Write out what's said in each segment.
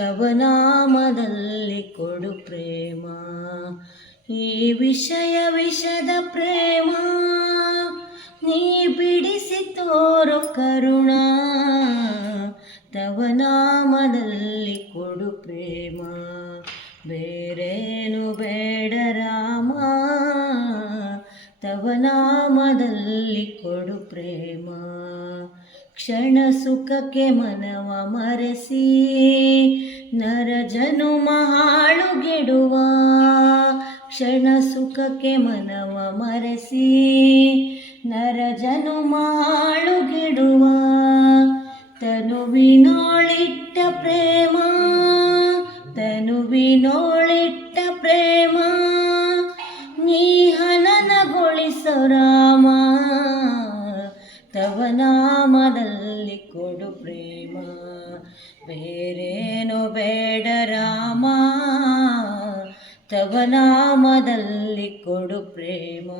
ತವ ನಾಮದಲ್ಲಿ ಕೊಡು ಪ್ರೇಮ. ಈ ವಿಷಯ ವಿಷದ ಪ್ರೇಮ ನೀ ಬಿಡಿಸಿ ತೋರು ಕರುಣ. ತವ ನಾಮದಲ್ಲಿ ಕೊಡು ಪ್ರೇಮ, ಬೇರೇನು ಬೇಡ ರಾಮ. ತವ ನಾಮದಲ್ಲಿ ಕೊಡು ಪ್ರೇಮ. ಕ್ಷಣ ಸುಖಕ್ಕೆ ಮನವ ಮರೆಸಿ ನರ ಜನುಮ ಹಾಳುಗೆಡುವ. ಕ್ಷಣ ಸುಖಕ್ಕೆ ಮನವ ಮರೆಸಿ ನರ ಜನುಮ ಹಾಳುಗೆಡುವ. ತನುವಿನೋಳಿಟ್ಟ ಪ್ರೇಮ, ತನುವಿನೋಳಿಟ್ಟ ಪ್ರೇಮ ನೀ ಹನನಗೊಳಿಸೋ ರಾಮ. ತವ ನಾಮದಲ್ಲಿ ಕೊಡು ಪ್ರೇಮ, ಬೇರೇನು ಬೇಡ ರಾಮ. ತವ ನಾಮದಲ್ಲಿ ಕೊಡು ಪ್ರೇಮ.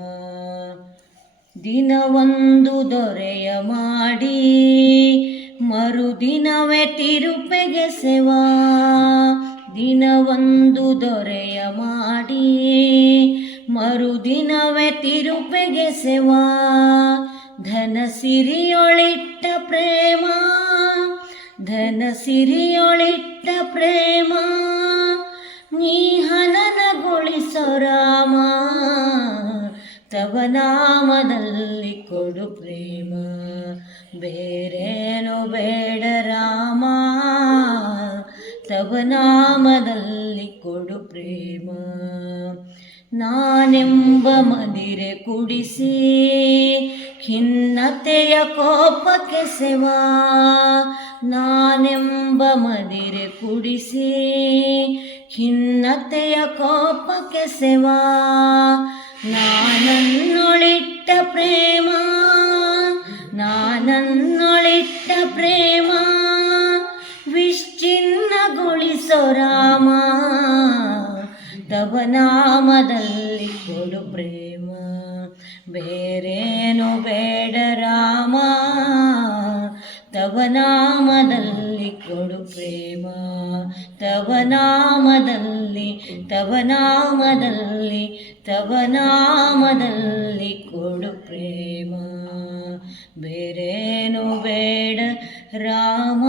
ದಿನವೊಂದು ದೊರೆಯ ಮಾಡಿ ಮರುದಿನವೇ ತಿರುಪೆಗೆ ಸೆವಾ. ದಿನವೊಂದು ದೊರೆಯ ಮಾಡಿ ಮರುದಿನವೇ ತಿರುಪೆಗೆ ಸೆವಾ. ಧನ ಸಿರಿಯೊಳಿಟ್ಟ ಪ್ರೇಮ, ಧನ ಸಿರಿಯೊಳಿಟ್ಟ ಪ್ರೇಮ ನೀ ಹನನಗೊಳಿಸೋ ರಾಮ. ತವ ನಾಮದಲ್ಲಿ ಕೊಡು ಪ್ರೇಮ, ಬೇರೇನು ಬೇಡ ರಾಮ. ತವ ನಾಮದಲ್ಲಿ ಕೊಡು ಪ್ರೇಮ. ನಾನೆಂಬ ಮದಿರೆ ಕುಡಿಸಿ ಖಿನ್ನತೆಯ ಕೋಪಕ್ಕೆ ಸೆವಾ. ನಾನೆಂಬ ಮದಿರೆ ಕುಡಿಸಿ ಖಿನ್ನತೆಯ ಕೋಪಕ್ಕೆ ಸೆವಾ. ನಾನನ್ನೊಳಿಟ್ಟ ಪ್ರೇಮ, ನಾನನ್ನೊಳಿಟ್ಟ ಪ್ರೇಮ ವಿಶ್ಚಿನ್ನಗೊಳಿಸೋ ರಾಮ. ತವ ನಾಮದಲ್ಲಿ ಕೊಡು ಪ್ರೇಮ, ಬೇರೇನು ಬೇಡ ರಾಮ. ತವ ನಾಮದಲ್ಲಿ ಕೊಡು ಪ್ರೇಮ, ತವ ನಾಮದಲ್ಲಿ, ತವ ನಾಮದಲ್ಲಿ, ತವ ನಾಮದಲ್ಲಿ ಕೊಡು ಪ್ರೇಮ, ಬೇರೇನು ಬೇಡ ರಾಮ.